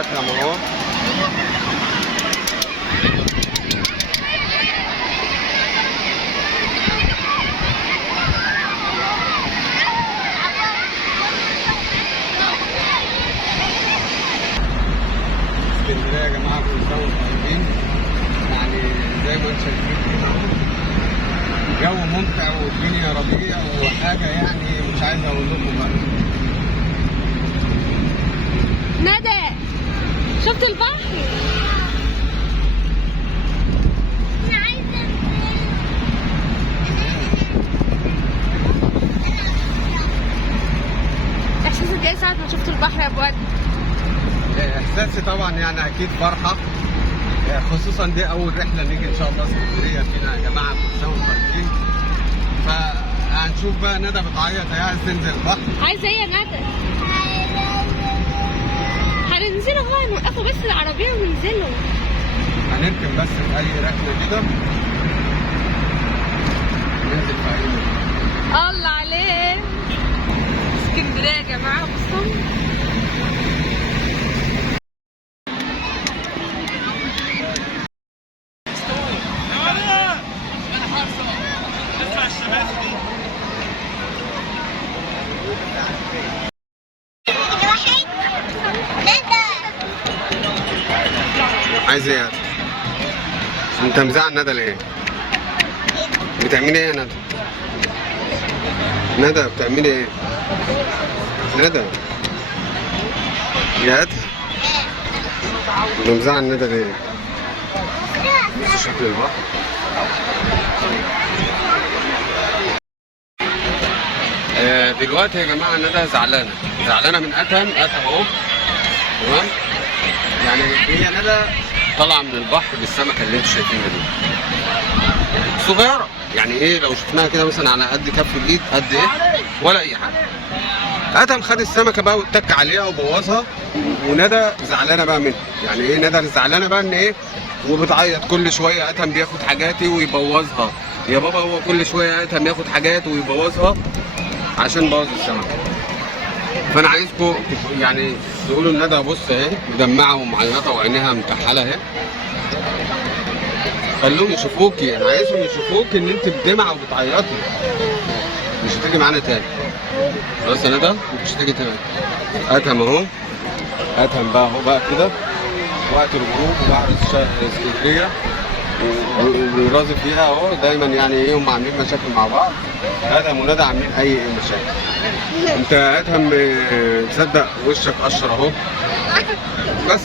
ادهم اهو. اسكندريه يا جماعه كل سنه وانتم طيبين. يعني زي ما انتم شايفين كده اهو، جو ممتع والدنيا ربيع وحاجه يعني مش عايز اقول لكم بقى. ندى شفت البحر؟ انا عايزه احساسك ايه ساعة ما شفت البحر يا ابو ادم؟ احساسي طبعا يعني اكيد فرحه، خصوصا دي اول رحله نيجي ان شاء الله اسكندريه فينا يا جماعه كل سنه وانتم طيبين. فهنشوف بقى ندى بتعيط هي عايز تنزل البحر. عايزه ايه يا ندى؟ هننزلوا هو، هنوقفوا بس العربيه وننزلوا. هنركن بس في اي رحله كده ننزل في اي مكان. الله عليك اسكندريه يا جماعه. بصوا عايز ايه؟ انت مزعل ندى ليه؟ بتعملي ايه يا ندى؟ ندى بتعملي ايه؟ ندى يا ادهم انت مزعل ندى ليه؟ بص شكل البحر. دلوقتي يا جماعه ندى زعلانه من ادهم اهو. تمام؟ يعني هي ندى طالعه من البحر بالسمكه اللي انتوا شايفينها دي صغيره، يعني ايه لو شفناها كده مثلا على قد كف الايد، قد ايه ولا اي حاجه. ادهم خد السمكه بقى واتك عليها وبوظها، وندى زعلانه بقى منها. يعني ايه ندى زعلانه بقى ان ايه، وبتعيط كل شويه ادهم بياخد حاجاتي ويبوظها. يا بابا هو كل شويه ادهم ياخد حاجات ويبوظها عشان بوظ السمكه. فانا عايزكم يعني تقولوا لندى بص اهي مدمعه ومعيطه وعينيها مكحله اهي، خلوهم يشوفوكي. انا عايزهم يشوفوكي ان انت بدمعه وبتعيطي. مش هتيجي معانا تاني خلاص يا ندى، مش هتيجي تاني. ادهم اهو، ادهم بقى اهو بقى كده وقت الغروب وبعد اسكندريه ويرازي فيها اهو دايما. يعني ايه هم عاملين مشاكل مع بعض، ادهم وندى عاملين اي مشاكل. انت ادهم تصدق وشك قشر اهو. بس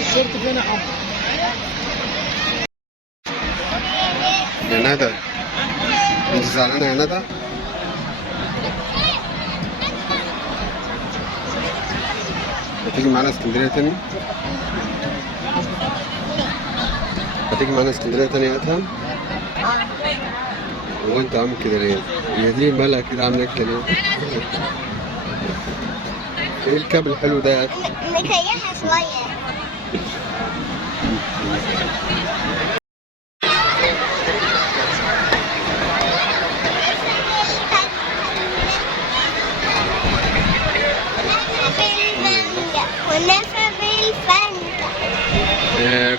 الشرط فين يا حمد؟ يا ندى انت زعلانه يا ندى؟ هتيجي معانا اسكندريه تاني؟ هتيجي معانا اسكندريه تاني يا ادهم؟ هو انت عامل كده ليه؟ هي دي مالها كده عامله كده ليه؟ ايه الكابل الحلو ده يا اخي؟ مكيحة شوية.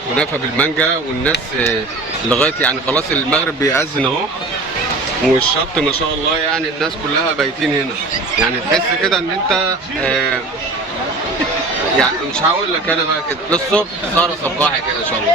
كنافه بالمانجا والناس لغايه يعني خلاص المغرب بيأذن اهو، والشط ما شاء الله يعني الناس كلها بايتين هنا. يعني تحس كده ان انت يعني مش هقول لك انا بقى كده للصبح سهره صباحي كده ان شاء الله.